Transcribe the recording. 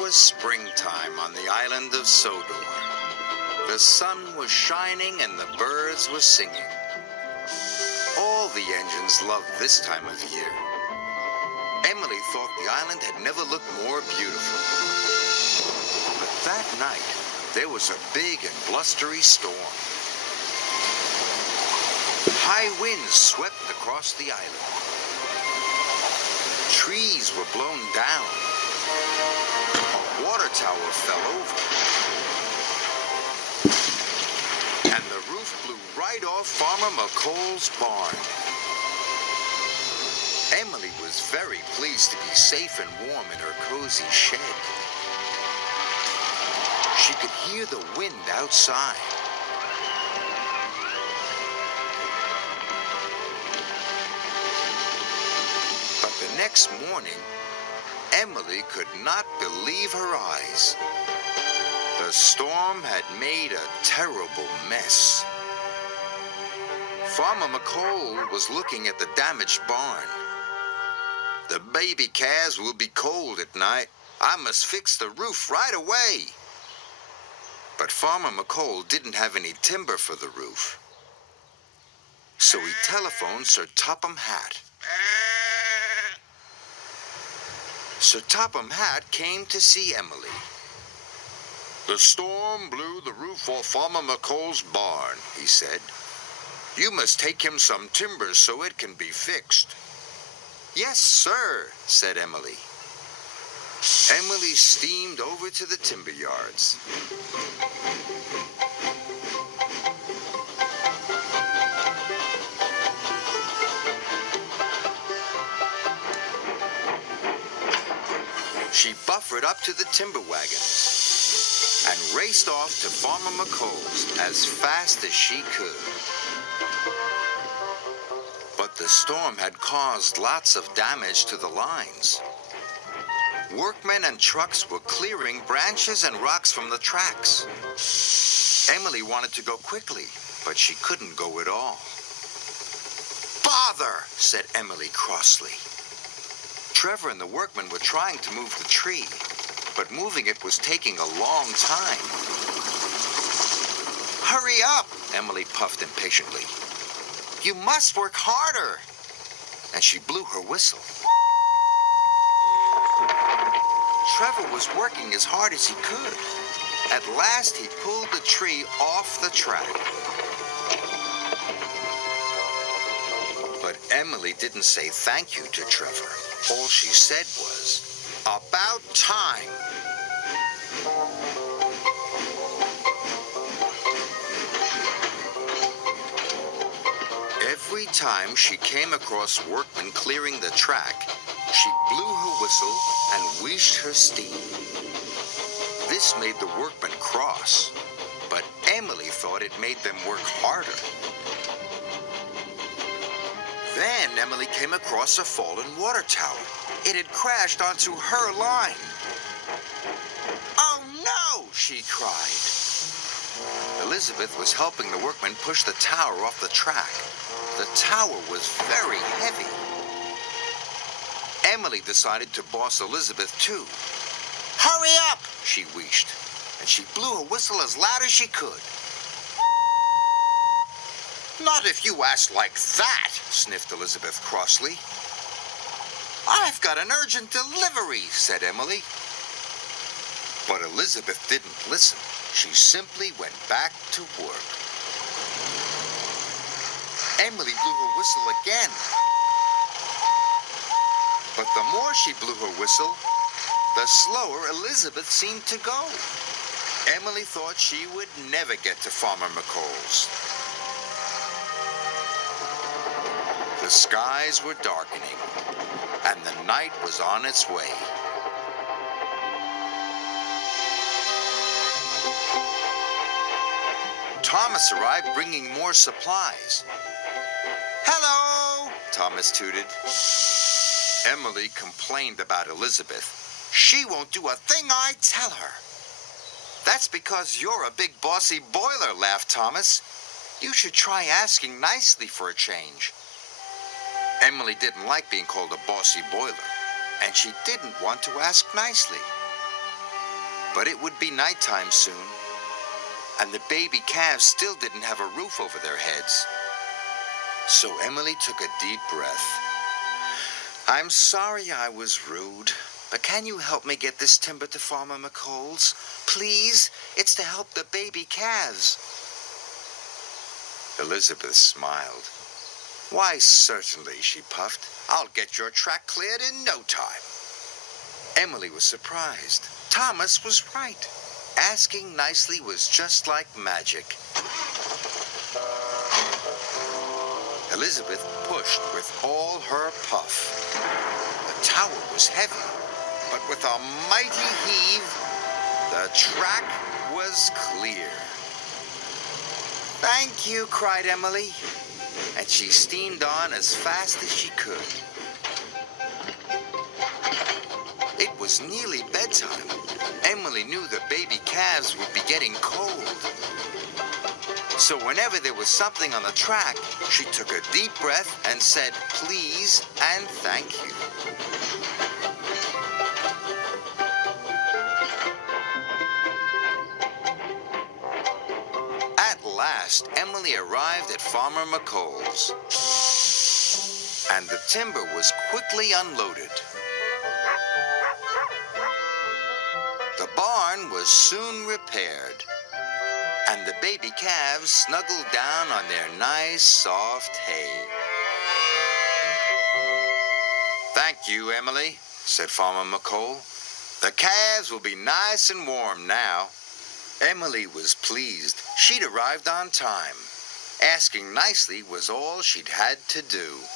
was springtime on the island of Sodor. The sun was shining and the birds were singing. All the engines loved this time of year. Emily thought the island had never looked more beautiful. But that night, there was a big and blustery storm. High winds swept across the island. Trees were blown down. A water tower fell over. And the roof blew right off Farmer McColl's barn. Emily was very pleased to be safe and warm in her cozy shed. She could hear the wind outside. But the next morning, Emily could not believe her eyes. The storm had made a terrible mess. Farmer McColl was looking at the damaged barn. The baby calves will be cold at night. I must fix the roof right away. But Farmer McColl didn't have any timber for the roof. So he telephoned Sir Topham Hatt. Sir Topham Hatt came to see Emily. The storm blew the roof off Farmer McColl's barn, he said. You must take him some timber so it can be fixed. Yes, sir, said Emily. Emily steamed over to the timber yards. She buffered up to the timber wagons and raced off to Farmer McColl's as fast as she could. But the storm had caused lots of damage to the lines. Workmen and trucks were clearing branches and rocks from the tracks. Emily wanted to go quickly, but she couldn't go at all. Bother, said Emily crossly. Trevor and the workmen were trying to move the tree, but moving it was taking a long time. Hurry up, Emily puffed impatiently. You must work harder. And she blew her whistle. Trevor was working as hard as he could. At last, he pulled the tree off the track. But Emily didn't say thank you to Trevor. All she said was, about time. Every time she came across workmen clearing the track, she blew her whistle and wheezed her steam. This made the workmen cross, but Emily thought it made them work harder. Then Emily came across a fallen water tower. It had crashed onto her line. Oh no, she cried. Elizabeth was helping the workmen push the tower off the track. The tower was very heavy. Emily decided to boss Elizabeth too. Hurry up, she wheezed, and she blew her whistle as loud as she could. Not if you ask like that, sniffed Elizabeth crossly. I've got an urgent delivery, said Emily. But Elizabeth didn't listen. She simply went back to work. Emily blew her whistle again. But the more she blew her whistle, the slower Elizabeth seemed to go. Emily thought she would never get to Farmer McColl's. The skies were darkening, and the night was on its way. Thomas arrived bringing more supplies. Hello, Thomas tooted. Emily complained about Elizabeth. She won't do a thing I tell her. That's because you're a big bossy boiler, laughed Thomas. You should try asking nicely for a change. Emily didn't like. didn't like being called a bossy boiler, and she didn't want to ask nicely. But it would be nighttime soon, and the baby calves still didn't have a roof over their heads. So Emily took a deep breath. "I'm sorry I was rude, but can you help me get this timber to Farmer McColl's? Please, it's to help the baby calves." Elizabeth smiled. "Why, certainly," she puffed. "I'll get your track cleared in no time." Emily was surprised. Thomas was right. Asking nicely was just like magic. Elizabeth pushed with all her puff. The tower was heavy, but with a mighty heave, the track was clear. "Thank you," cried Emily, and she steamed on as fast as she could. It was nearly bedtime. Emily knew the baby calves would be getting cold. So whenever there was something on the track, she took a deep breath and said please and thank you. At last, Emily arrived at Farmer McColl's, and the timber was quickly unloaded. The barn was soon repaired, and the baby calves snuggled down on their nice, soft hay. "Thank you, Emily," said Farmer McColl. "The calves will be nice and warm now." Emily was pleased. She'd arrived on time. Asking nicely was all she'd had to do.